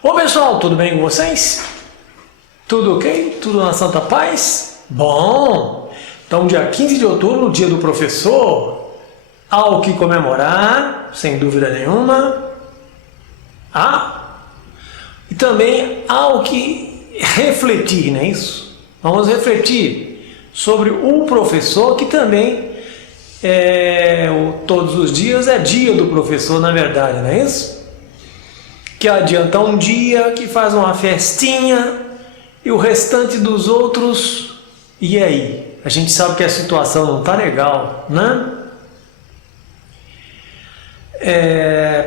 Ô pessoal, tudo bem com vocês? Tudo ok? Tudo na santa paz? Bom, então dia 15 de outubro, dia do professor, há o que comemorar, sem dúvida nenhuma. E também há o que refletir, não é isso? Vamos refletir sobre o professor, que também todos os dias é dia do professor, na verdade, não é isso? Que adianta um dia, que faz uma festinha, e o restante dos outros, e aí? A gente sabe que a situação não está legal, né?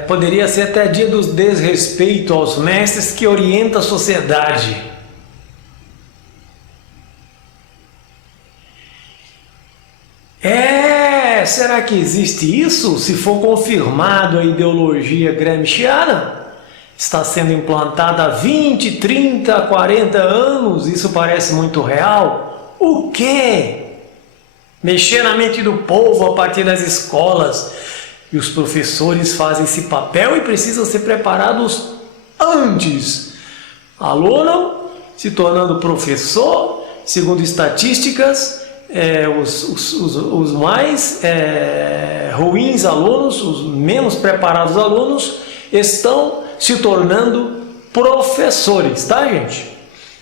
Poderia ser até dia do desrespeito aos mestres que orienta a sociedade. Será que existe isso? Se for confirmado a ideologia gramsciana? Está sendo implantada há 20, 30, 40 anos, isso parece muito real. O quê? Mexer na mente do povo a partir das escolas. E os professores fazem esse papel e precisam ser preparados antes. Aluno se tornando professor, segundo estatísticas, os mais ruins alunos, os menos preparados alunos, estão se tornando professores, tá, gente?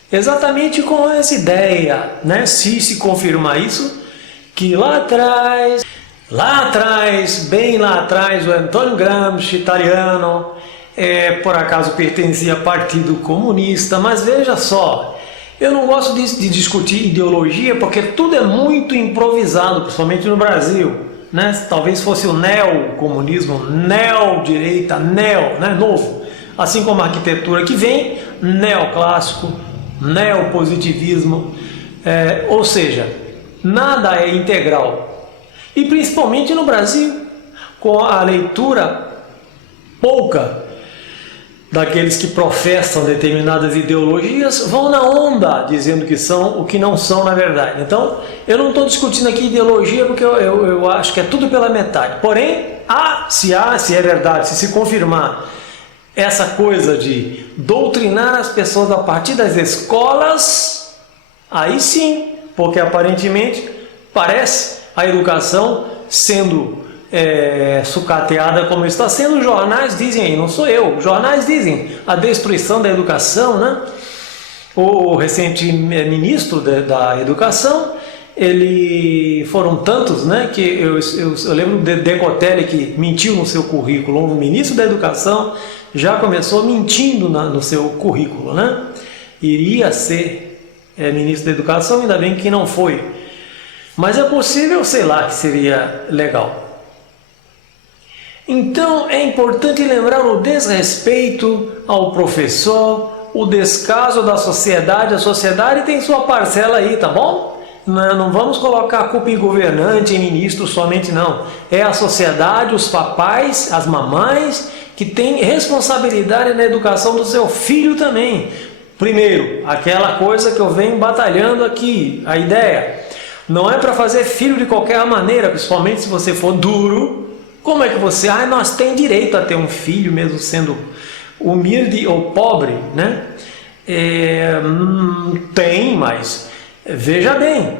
Exatamente com essa ideia, né? Se confirmar isso, que lá atrás, bem lá atrás, o Antônio Gramsci, italiano, por acaso pertencia ao Partido Comunista, mas veja só, eu não gosto de discutir ideologia porque tudo é muito improvisado, principalmente no Brasil, né? Talvez fosse o neocomunismo, neodireita, né? Novo. Assim como a arquitetura que vem, neoclássico, neopositivismo, ou seja, nada é integral. E principalmente no Brasil, com a leitura pouca daqueles que professam determinadas ideologias, vão na onda dizendo que são o que não são na verdade. Então, eu não estou discutindo aqui ideologia porque eu acho que é tudo pela metade. Porém, se é verdade, se confirmar essa coisa de doutrinar as pessoas a partir das escolas, aí sim, porque aparentemente parece a educação sendo sucateada como está sendo. Os jornais dizem aí, não sou eu, os jornais dizem a destruição da educação, né? O recente ministro da educação, foram tantos, né, que eu lembro de Decotelli, que mentiu no seu currículo. O ministro da educação já começou mentindo no seu currículo, né? Iria ser ministro da educação, ainda bem que não foi. Mas é possível, sei lá, que seria legal. Então é importante lembrar o desrespeito ao professor, o descaso da sociedade. A sociedade tem sua parcela aí, tá bom? Não vamos colocar a culpa em governante, em ministro somente, não. É a sociedade, os papais, as mamães, que têm responsabilidade na educação do seu filho também. Primeiro, aquela coisa que eu venho batalhando aqui, a ideia. Não é para fazer filho de qualquer maneira, principalmente se você for duro. Como é que você... nós temos direito a ter um filho, mesmo sendo humilde ou pobre, né? Tem, mas... Veja bem,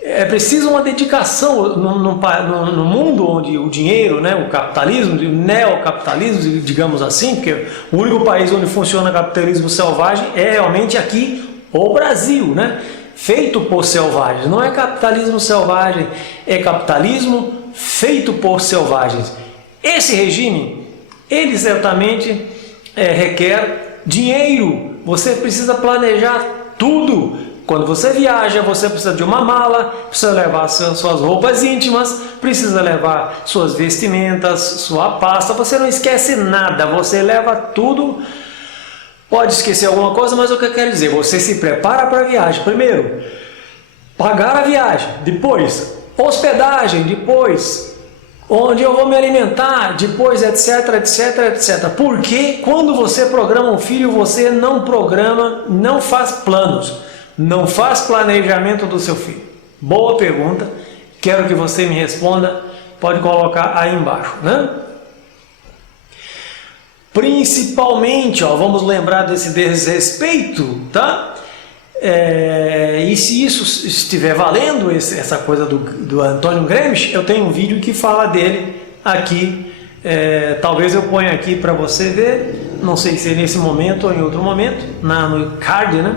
é preciso uma dedicação no mundo onde o dinheiro, né, o capitalismo, o neocapitalismo, digamos assim, porque o único país onde funciona capitalismo selvagem é realmente aqui, o Brasil, né? Feito por selvagens. Não é capitalismo selvagem, é capitalismo feito por selvagens. Esse regime, ele certamente requer dinheiro. Você precisa planejar tudo. Quando você viaja, você precisa de uma mala, precisa levar suas roupas íntimas, precisa levar suas vestimentas, sua pasta. Você não esquece nada, você leva tudo. Pode esquecer alguma coisa, mas o que eu quero dizer, você se prepara para a viagem. Primeiro, pagar a viagem. Depois, hospedagem. Depois, onde eu vou me alimentar. Depois, etc, etc, etc. Porque quando você programa um filho, você não programa, não faz planos. Não faz planejamento do seu filho? Boa pergunta, quero que você me responda, pode colocar aí embaixo, né? Principalmente, ó, vamos lembrar desse desrespeito, tá? E se isso estiver valendo, essa coisa do Antônio Gramsci, eu tenho um vídeo que fala dele aqui. Talvez eu ponha aqui para você ver, não sei se é nesse momento ou em outro momento, no card, né?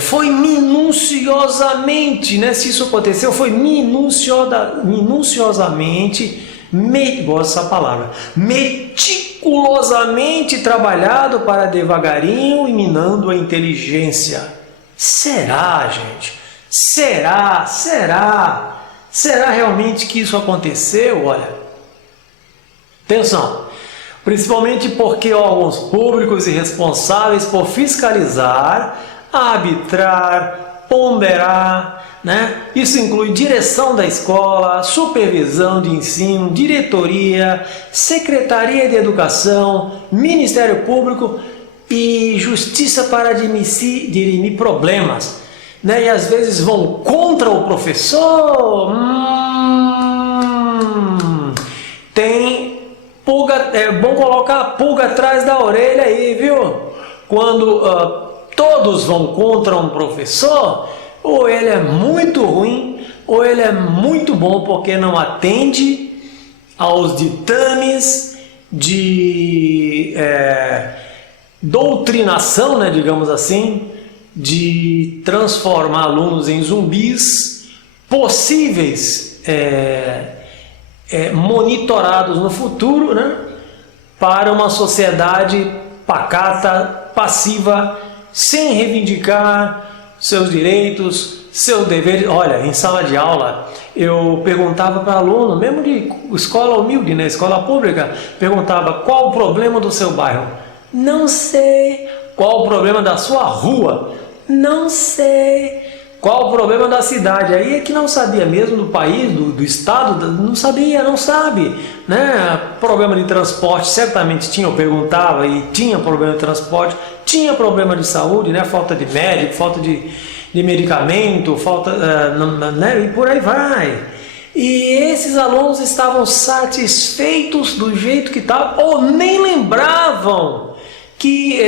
Foi minuciosamente, né? Se isso aconteceu, foi minuciosamente, gosto dessa palavra, meticulosamente trabalhado para devagarinho e minando a inteligência. Será, gente? Será realmente que isso aconteceu? Olha, atenção, principalmente porque órgãos públicos e responsáveis por fiscalizar, arbitrar, ponderar, né? Isso inclui direção da escola, supervisão de ensino, diretoria, secretaria de educação, Ministério Público e justiça para dirimir problemas, né? E às vezes vão contra o professor. Tem pulga, é bom colocar a pulga atrás da orelha aí, viu? Quando todos vão contra um professor, ou ele é muito ruim, ou ele é muito bom porque não atende aos ditames de doutrinação, né, digamos assim, de transformar alunos em zumbis possíveis, monitorados no futuro, né, para uma sociedade pacata, passiva, sem reivindicar seus direitos, seus deveres. Olha, em sala de aula, eu perguntava para aluno, mesmo de escola humilde, né, escola pública, perguntava: qual o problema do seu bairro? Não sei. Qual o problema da sua rua? Não sei. Qual o problema da cidade? Aí é que não sabia mesmo, do país, do estado, não sabia, não sabe, né? Problema de transporte, certamente tinha, eu perguntava, e tinha problema de transporte, tinha problema de saúde, né? Falta de médico, falta de medicamento, falta, né? E por aí vai. E esses alunos estavam satisfeitos do jeito que estavam, ou nem lembravam que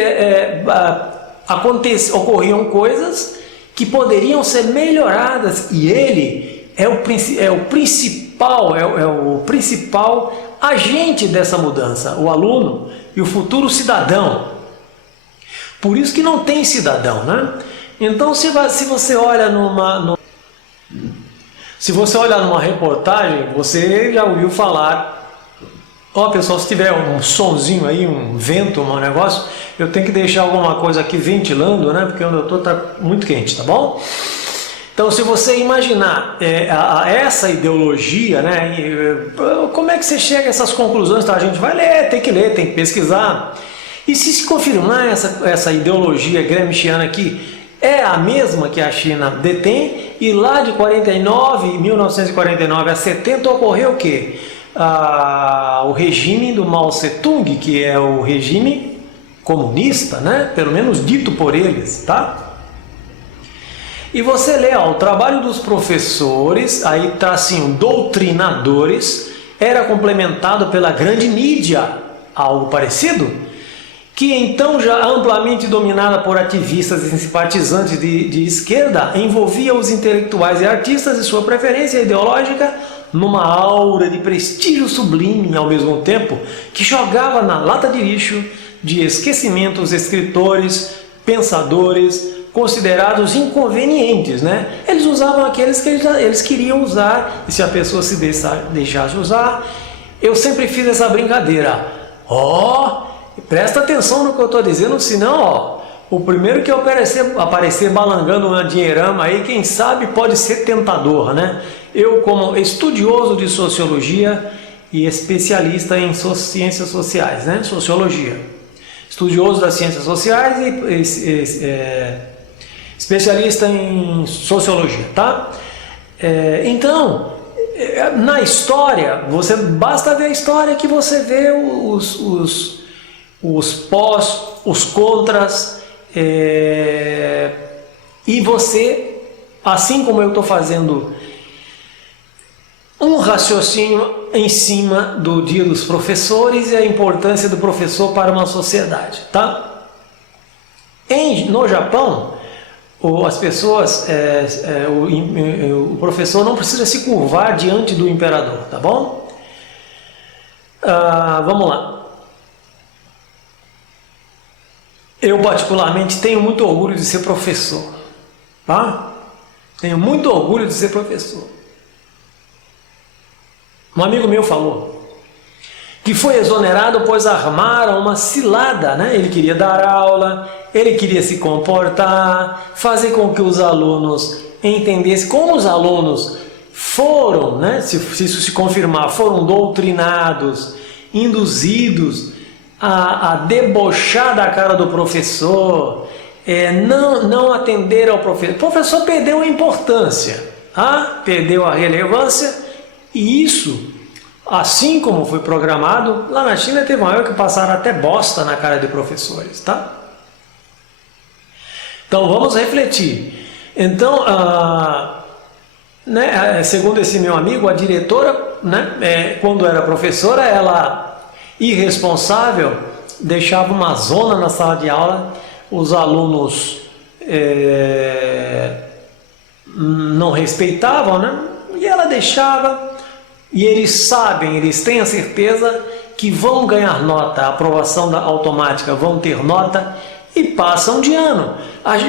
ocorriam coisas que poderiam ser melhoradas, e ele é o principal agente dessa mudança, o aluno e o futuro cidadão. Por isso que não tem cidadão, né? Então, se você olha numa reportagem, você já ouviu falar. Ó, pessoal, se tiver um sonzinho aí, um vento, um negócio, eu tenho que deixar alguma coisa aqui ventilando, né? Porque onde eu estou está muito quente, tá bom? Então, se você imaginar essa ideologia, né? Como é que você chega a essas conclusões? Tá? A gente vai ler, tem que pesquisar. E se confirmar essa ideologia gramsciana aqui é a mesma que a China detém, e lá de 1949 a 70 ocorreu o quê? O regime do Mao Tse-tung, que é o regime comunista, né? Pelo menos dito por eles, tá? E você lê, o trabalho dos professores, aí tá assim, doutrinadores, era complementado pela grande mídia, algo parecido, que então já amplamente dominada por ativistas e simpatizantes de esquerda, envolvia os intelectuais e artistas de sua preferência ideológica numa aura de prestígio sublime, ao mesmo tempo que jogava na lata de lixo de esquecimento os escritores, pensadores, considerados inconvenientes, né? Eles usavam aqueles que eles queriam usar, e se a pessoa se deixasse usar, eu sempre fiz essa brincadeira. Presta atenção no que eu estou dizendo, senão, o primeiro que aparecer balangando uma dinheirama aí, quem sabe pode ser tentador, né? Eu, como estudioso de sociologia e especialista em ciências sociais, né? Sociologia. Estudioso das ciências sociais e especialista em sociologia, tá? Então, na história, basta ver a história que você vê os pós, os contras, e você, assim como eu estou fazendo um raciocínio em cima do Dia dos Professores e a importância do professor para uma sociedade, tá? No Japão, as pessoas, o professor não precisa se curvar diante do imperador, tá bom? Vamos lá. Eu particularmente tenho muito orgulho de ser professor, tá? Tenho muito orgulho de ser professor. Um amigo meu falou que foi exonerado pois armaram uma cilada, né? Ele queria dar aula, ele queria se comportar, fazer com que os alunos entendessem como os alunos foram, né? Se isso se confirmar, foram doutrinados, induzidos a debochar da cara do professor, não atender ao professor. O professor perdeu a importância, perdeu a relevância, e isso, assim como foi programado, lá na China teve uma época que passaram até bosta na cara de professores, tá? Então vamos refletir. Então, segundo esse meu amigo, a diretora, né, quando era professora, ela, irresponsável, deixava uma zona na sala de aula, os alunos não respeitavam, né? E ela deixava. E eles têm a certeza que vão ganhar nota, a aprovação automática, vão ter nota e passam de ano.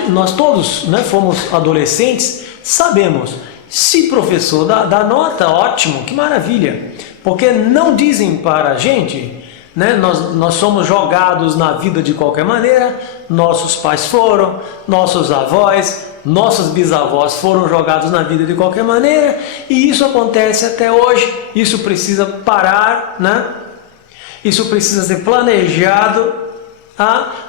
Nós todos, né, fomos adolescentes, sabemos, se professor dá nota, ótimo, que maravilha, porque não dizem para a gente, né, nós somos jogados na vida de qualquer maneira, nossos pais foram, nossos avós, nossos bisavós foram jogados na vida de qualquer maneira, e isso acontece até hoje. Isso precisa parar, né? Isso precisa ser planejado.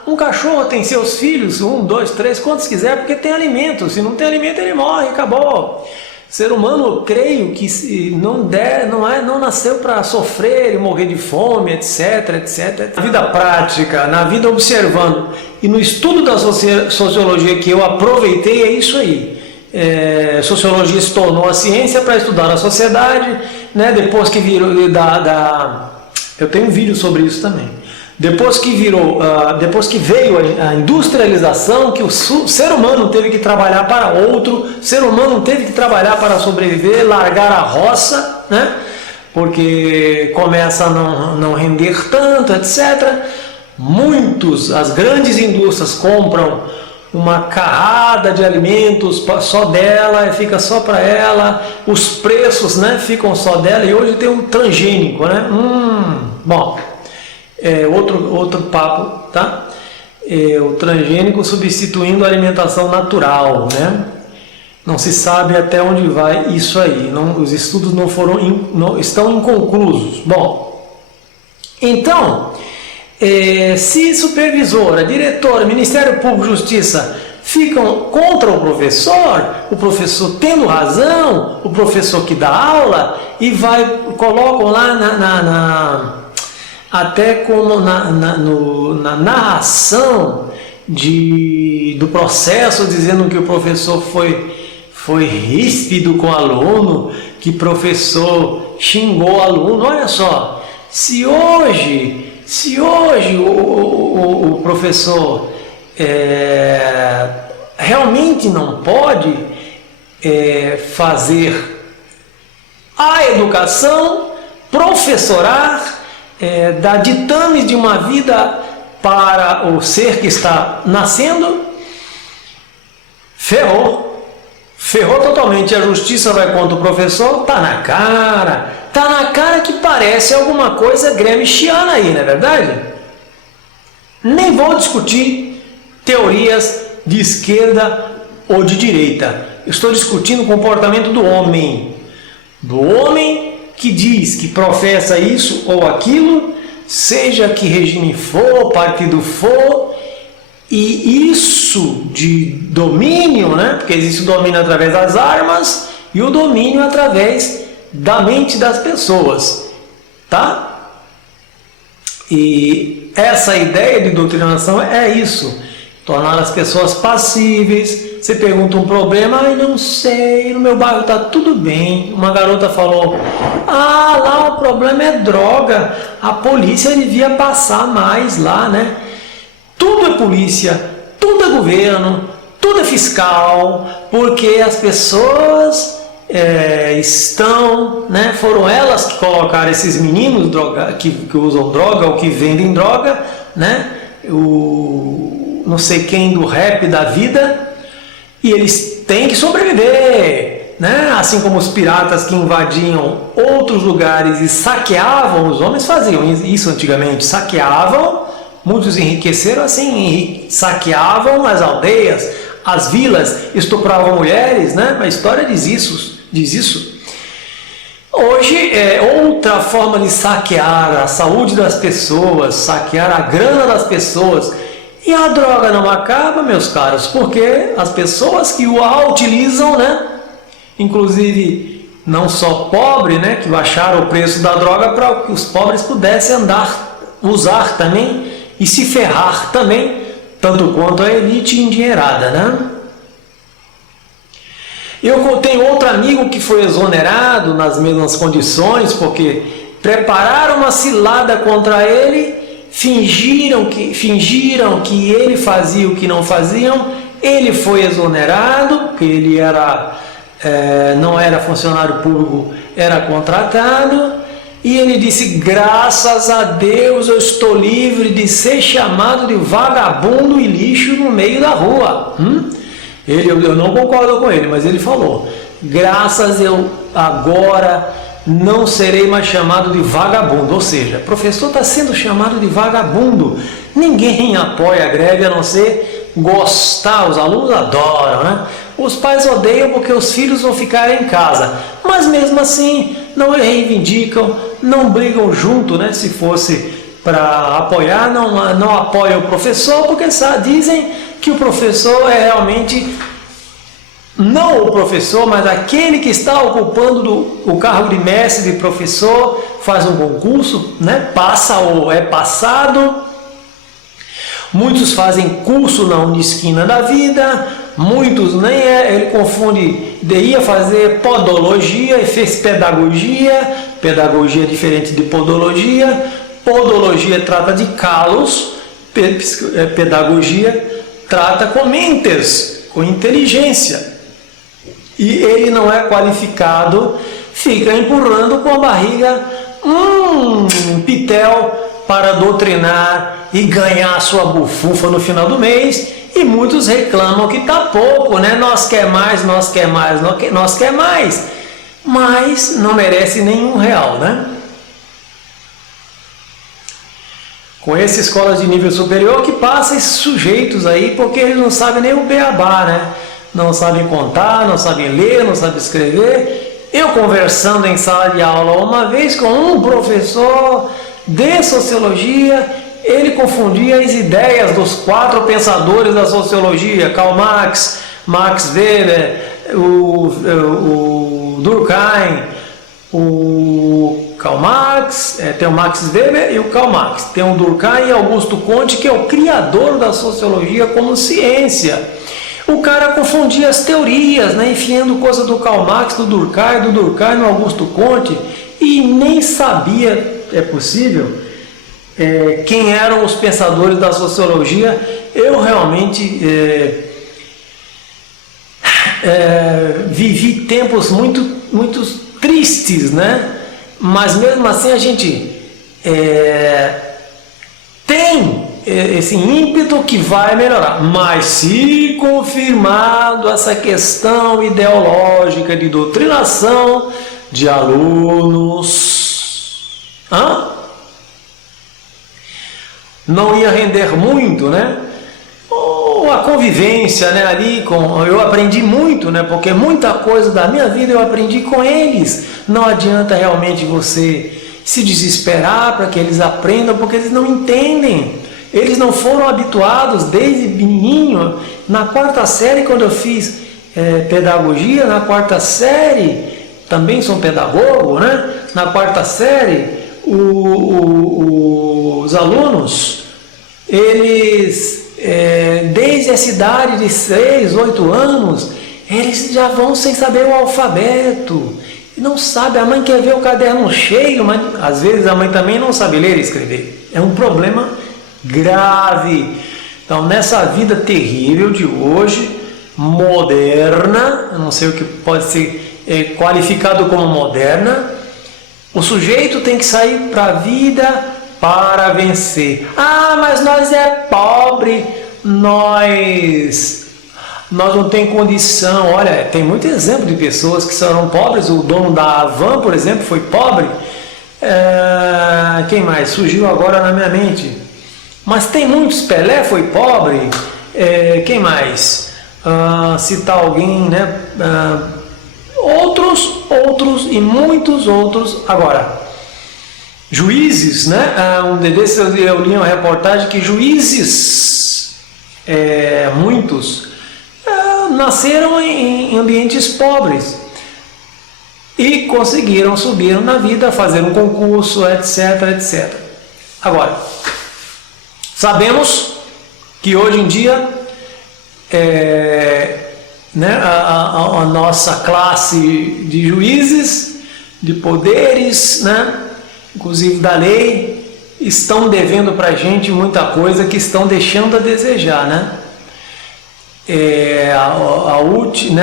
Um cachorro tem seus filhos, 1, 2, 3, quantos quiser, porque tem alimento. Se não tem alimento, ele morre, acabou. Ser humano, creio que não nasceu para sofrer e morrer de fome, etc, etc. Na vida prática, na vida observando e no estudo da sociologia que eu aproveitei, é isso aí. Sociologia se tornou a ciência para estudar a sociedade, né? Depois que virou eu tenho um vídeo sobre isso também. Depois que veio a industrialização, que o ser humano teve que trabalhar para outro, o ser humano teve que trabalhar para sobreviver, largar a roça, né? Porque começa a não render tanto, etc. As grandes indústrias compram uma carrada de alimentos só dela, fica só para ela, os preços, né, ficam só dela, e hoje tem um transgênico, né? Bom. Outro papo, tá? O transgênico substituindo a alimentação natural, né? Não se sabe até onde vai isso aí. Os estudos estão inconclusos. Bom, então, se supervisora, diretora, Ministério Público e Justiça ficam contra o professor tendo razão, o professor que dá aula, e colocam lá até como na narração do processo, dizendo que o professor foi ríspido com o aluno, que o professor xingou o aluno. Olha só, se hoje o professor realmente não pode fazer a educação, professorar, dar ditames de uma vida para o ser que está nascendo, ferrou totalmente. A justiça vai contra o professor, tá na cara que parece alguma coisa gramsciana aí, não é verdade? Nem vou discutir teorias de esquerda ou de direita, estou discutindo o comportamento do homem que diz, que professa isso ou aquilo, seja que regime for, partido for, e isso de domínio, né? Porque existe o domínio através das armas e o domínio através da mente das pessoas, tá? E essa ideia de doutrinação é isso, tornar as pessoas passíveis, Você pergunta um problema, ai, não sei, no meu bairro tá tudo bem. Uma garota falou, ah, lá o problema é droga, a polícia devia passar mais lá, né? Tudo é polícia, tudo é governo, tudo é fiscal, porque as pessoas estão, né? Foram elas que colocaram esses meninos que usam droga ou que vendem droga, né? O não sei quem do rap da vida, e eles têm que sobreviver, né? Assim como os piratas que invadiam outros lugares e saqueavam, os homens faziam isso antigamente, saqueavam, muitos enriqueceram assim, saqueavam as aldeias, as vilas, estupravam mulheres, né? A história diz isso. Hoje é outra forma de saquear a saúde das pessoas, saquear a grana das pessoas. E a droga não acaba, meus caros, porque as pessoas que a utilizam, né? Inclusive, não só pobres, né? Que baixaram o preço da droga para que os pobres pudessem usar também e se ferrar também, tanto quanto a elite endinheirada, né? Eu tenho outro amigo que foi exonerado nas mesmas condições, porque prepararam uma cilada contra ele, fingiram que ele fazia o que não faziam, ele foi exonerado, porque ele não era funcionário público, era contratado, e ele disse, graças a Deus eu estou livre de ser chamado de vagabundo e lixo no meio da rua. Eu não concordo com ele, mas ele falou, graças eu agora não serei mais chamado de vagabundo. Ou seja, o professor está sendo chamado de vagabundo. Ninguém apoia a greve a não ser gostar. Os alunos adoram, né? Os pais odeiam porque os filhos vão ficar em casa. Mas mesmo assim, não reivindicam, não brigam junto, né? Se fosse para apoiar, não apoiam o professor, porque dizem que o professor é realmente... Não o professor, mas aquele que está ocupando o cargo de mestre, de professor, faz um concurso, né? Passa ou é passado. Muitos fazem curso na Unisquina da vida, muitos nem ele confunde, ia fazer podologia e fez pedagogia. Pedagogia é diferente de podologia. Podologia trata de calos, pedagogia trata com mentes, com inteligência. E ele não é qualificado, fica empurrando com a barriga pitel para doutrinar e ganhar a sua bufufa no final do mês. E muitos reclamam que está pouco, né? Nós quer mais, nós quer mais, nós quer mais. Mas não merece nenhum real, né? Com essas escolas de nível superior que passam esses sujeitos aí, porque eles não sabem nem o beabá, né? Não sabem contar, não sabem ler, não sabem escrever. Eu conversando em sala de aula uma vez com um professor de sociologia, ele confundia as ideias dos 4 pensadores da sociologia, Karl Marx, Max Weber, o Durkheim, o Karl Marx, tem o Max Weber e o Karl Marx, tem o Durkheim e Augusto Comte, que é o criador da sociologia como ciência. O cara confundia as teorias, né, enfiando coisa do Karl Marx, do Durkheim no Augusto Comte, e nem sabia, é possível, quem eram os pensadores da sociologia. Eu realmente vivi tempos muito tristes, né? Mas mesmo assim a gente tem esse ímpeto que vai melhorar. Mas se confirmado essa questão ideológica de doutrinação de alunos, não ia render muito, né? Ou a convivência, né? Ali eu aprendi muito, né? Porque muita coisa da minha vida eu aprendi com eles. Não adianta realmente você se desesperar para que eles aprendam, porque eles não entendem. Eles não foram habituados desde menininho. Na 4ª série, quando eu fiz pedagogia, na 4ª série, também sou pedagogo, né? Na 4ª série, os alunos, eles desde a idade de 6, 8 anos, eles já vão sem saber o alfabeto. Não sabe, a mãe quer ver o caderno cheio, mas às vezes a mãe também não sabe ler e escrever. É um problema grave. Então, nessa vida terrível de hoje, moderna, eu não sei o que pode ser qualificado como moderna, o sujeito tem que sair para a vida para vencer. Ah, mas nós é pobre, nós não tem condição. Olha, tem muito exemplo de pessoas que serão pobres. O dono da Havan, por exemplo, foi pobre. Quem mais? Surgiu agora na minha mente. Mas tem muitos. Pelé foi pobre. Quem mais? Citar alguém, né? Outros e muitos outros. Agora, juízes, né? Um desses eu li uma reportagem que juízes, muitos, nasceram em ambientes pobres e conseguiram subir na vida, fazer um concurso, etc, etc. Agora, sabemos que hoje em dia a nossa classe de juízes, de poderes, né, inclusive da lei, estão devendo para a gente muita coisa que estão deixando a desejar, né?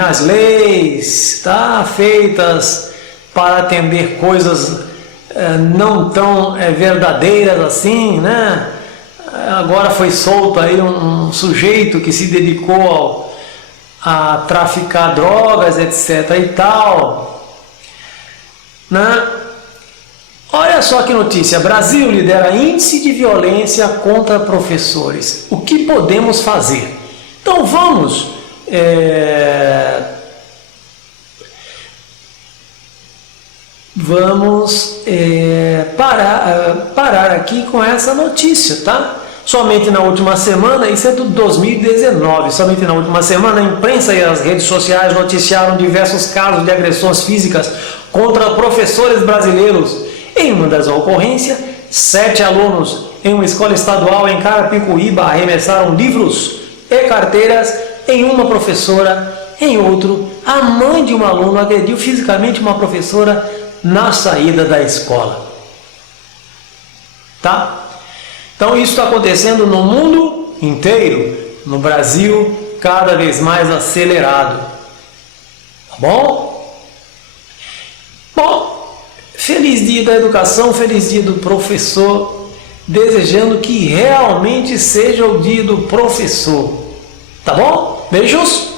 As leis feitas para atender coisas não tão verdadeiras assim, né? Agora foi solto aí um sujeito que se dedicou a traficar drogas, etc e tal, né? Olha só que notícia: Brasil lidera índice de violência contra professores. O que podemos fazer? Então vamos parar aqui com essa notícia, tá? Somente na última semana, isso é do 2019, somente na última semana a imprensa e as redes sociais noticiaram diversos casos de agressões físicas contra professores brasileiros. Em uma das ocorrências, 7 alunos em uma escola estadual em Carapicuíba arremessaram livros e carteiras em uma professora. Em outro, a mãe de um aluno agrediu fisicamente uma professora na saída da escola. Tá? Então isso está acontecendo no mundo inteiro, no Brasil cada vez mais acelerado. Tá bom? Bom, feliz dia da educação, feliz dia do professor, desejando que realmente seja o dia do professor. Tá bom? Beijos!